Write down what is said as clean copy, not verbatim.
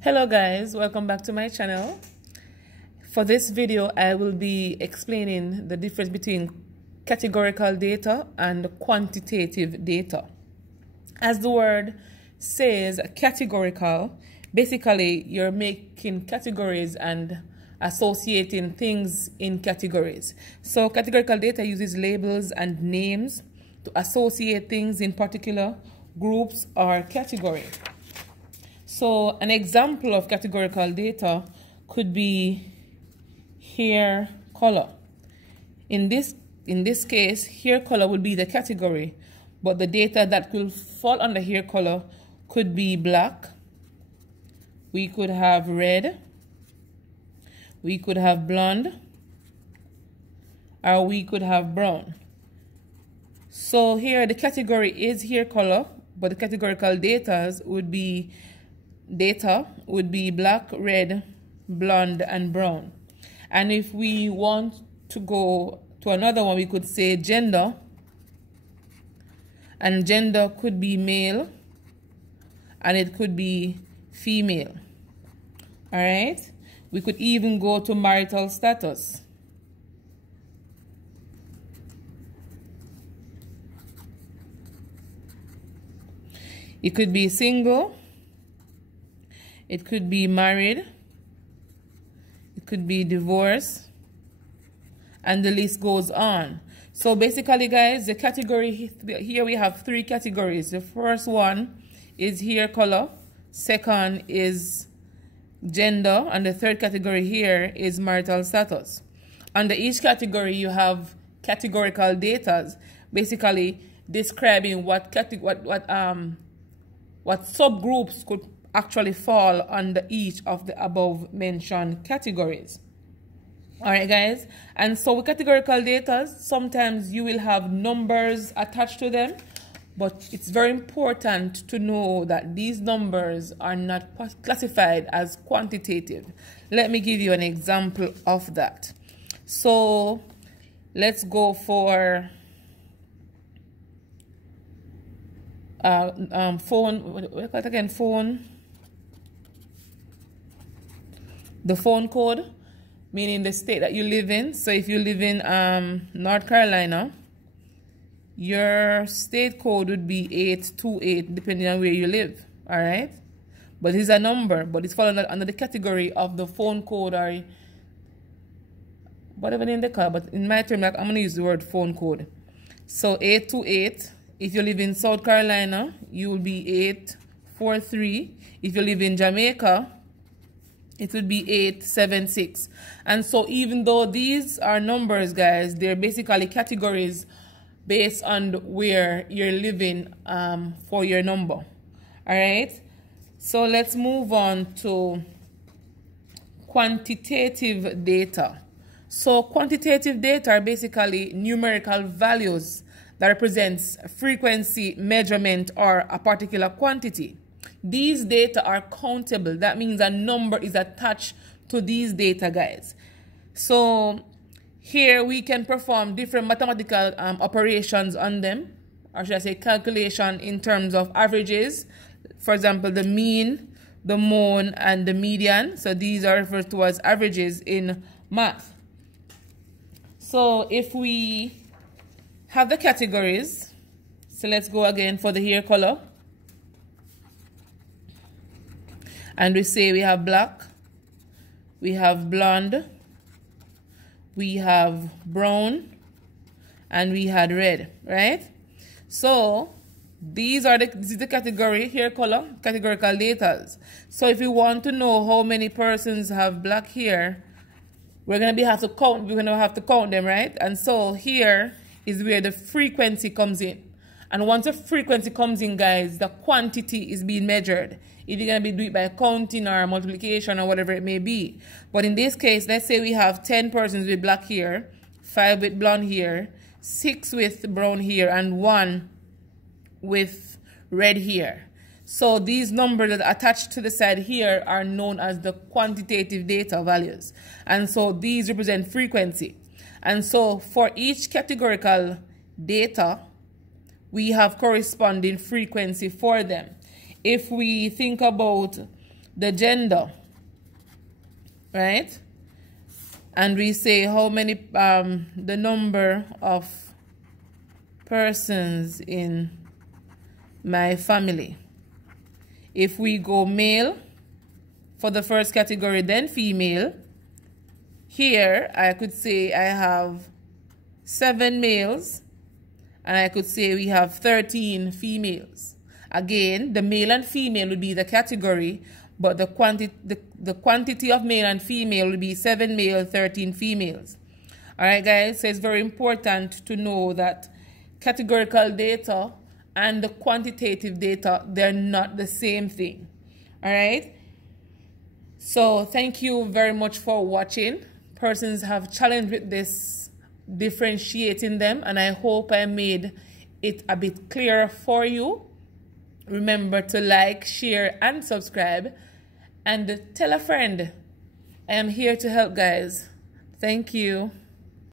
Hello guys, welcome back to my channel. For this video I will be explaining the difference between categorical data and quantitative data. As the word says, categorical, basically you're making categories and associating things in categories. So categorical data uses labels and names to associate things in particular groups or category. So an example of categorical data could be hair color. In this case, hair color would be the category, but the data that will fall under hair color could be black, we could have red, we could have blonde, or we could have brown. So here the category is hair color, but the categorical data would be black, red, blonde, and brown. And if we want to go to another one, we could say gender. And gender could be male, and it could be female. All right? We could even go to marital status. It could be single. It could be married, it could be divorced, and the list goes on. So basically guys, the category, here we have three categories. The first one is hair color, second is gender, and the third category here is marital status. Under each category you have categorical data, basically describing what subgroups could actually fall under each of the above mentioned categories. Alright guys, and so with categorical data, sometimes you will have numbers attached to them, but it's very important to know that these numbers are not classified as quantitative. Let me give you an example of that. So let's go for phone, what do you call it again? The phone code, meaning the state that you live in. So if you live in North Carolina, your state code would be 828, depending on where you live. All right, but it's a number, but it's falling under the category of the phone code or whatever name they call. But in my term, like, I'm gonna use the word phone code. So 828. If you live in South Carolina, you will be 843. If you live in Jamaica, it would be 876. And so even though these are numbers, guys, they're basically categories based on where you're living for your number. All right? So let's move on to quantitative data. So quantitative data are basically numerical values that represents frequency, measurement, or a particular quantity. These data are countable. That means a number is attached to these data, guys. So here we can perform different mathematical operations on them, or should I say calculation in terms of averages. For example, the mean, the mode, and the median. So these are referred to as averages in math. So if we have the categories, so let's go again for the hair color. And we say we have black, we have blonde, we have brown, and we had red, right? So this is the category, hair color, categorical data. So if we want to know how many persons have black hair, we're gonna have to count them, right? And so here is where the frequency comes in. And once the frequency comes in, guys, the quantity is being measured. If you're going to be doing it by counting or multiplication or whatever it may be. But in this case, let's say we have 10 persons with black hair, 5 with blonde hair, 6 with brown hair, and 1 with red hair. So these numbers that are attached to the side here are known as the quantitative data values. And so these represent frequency. And so for each categorical data, we have corresponding frequency for them. If we think about the gender, right? And we say how many, the number of persons in my family. If we go male for the first category, then female, here I could say I have 7 males, and I could say we have 13 females. Again, the male and female would be the category, but the quantity of male and female would be 7 male, 13 females. All right, guys, so it's very important to know that categorical data and the quantitative data, they're not the same thing. All right? So thank you very much for watching. Persons have challenged with this, differentiating them, and I hope I made it a bit clearer for you. Remember to like, share, and subscribe, and tell a friend. I am here to help, guys. Thank you.